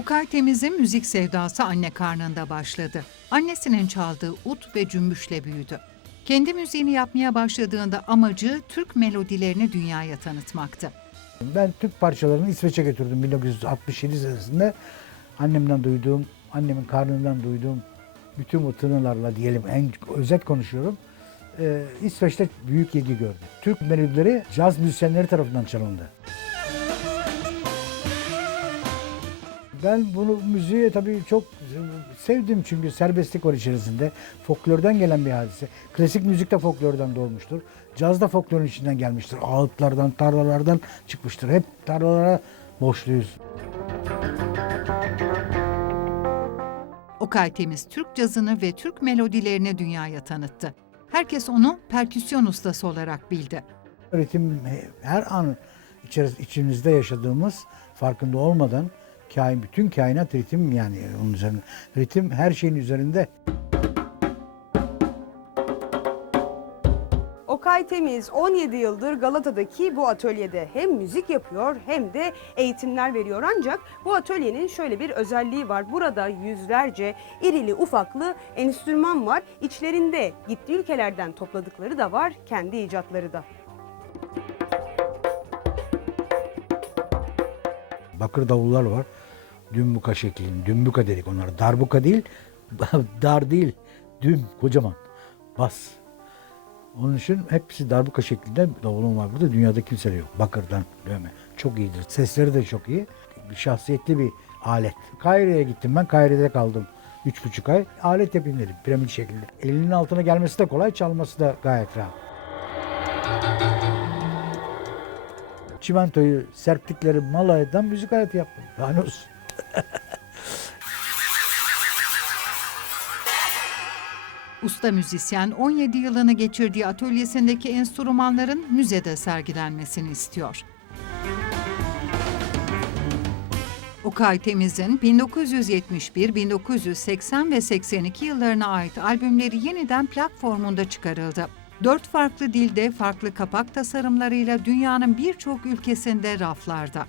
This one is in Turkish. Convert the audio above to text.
Okay Temiz'in müzik sevdası anne karnında başladı. Annesinin çaldığı ut ve cümbüşle büyüdü. Kendi müziğini yapmaya başladığında amacı Türk melodilerini dünyaya tanıtmaktı. Ben Türk parçalarını İsveç'e götürdüm 1967 senesinde. Annemden duyduğum, annemin karnından duyduğum bütün bu tınılarla diyelim en özet konuşuyorum. Ee, İsveç'te büyük ilgi gördü. Türk melodileri caz müzisyenleri tarafından çalındı. Ben bunu müziği tabii çok sevdim çünkü serbestlik var içerisinde. Folklordan gelen bir hadise. Klasik müzik de folklordan doğmuştur. Caz da folklorun içinden gelmiştir. Ağıtlardan, tarlalardan çıkmıştır. Hep tarlalara borçluyuz. Okay Temiz Türk cazını ve Türk melodilerini dünyaya tanıttı. Herkes onu perküsyon ustası olarak bildi. Ritim her an içimizde yaşadığımız farkında olmadan kain, bütün kainat ritim yani onun üzerine. Ritim her şeyin üzerinde. Okay Temiz 17 yıldır Galata'daki bu atölyede hem müzik yapıyor hem de eğitimler veriyor. Ancak bu atölyenin şöyle bir özelliği var. Burada yüzlerce irili ufaklı enstrüman var. İçlerinde gittiği ülkelerden topladıkları da var, kendi icatları da. Bakır davullar var. Dümbüka şeklinde. Dümbüka dedik onlara. Darbuka değil, dar değil. Düm, kocaman. Bas. Onun için hepsi darbuka şeklinde davulun var burada. Dünyada kimse de yok. Bakırdan dövme. Çok iyidir. Sesleri de çok iyi. Bir şahsiyetli bir alet. Kaire'ye gittim ben. Kaire'de kaldım. Üç buçuk ay. Alet yapayım dedim. Piramit şeklinde. Elinin altına gelmesi de kolay. Çalması da gayet rahat. Çimentoyu serptikleri Malaya'dan müzik aleti yaptım. Olsun? Usta müzisyen 17 yılını geçirdiği atölyesindeki enstrümanların müzede sergilenmesini istiyor. Okay Temiz'in 1971, 1980 ve 82 yıllarına ait albümleri yeniden platformunda çıkarıldı. Dört farklı dilde farklı kapak tasarımlarıyla dünyanın birçok ülkesinde raflarda.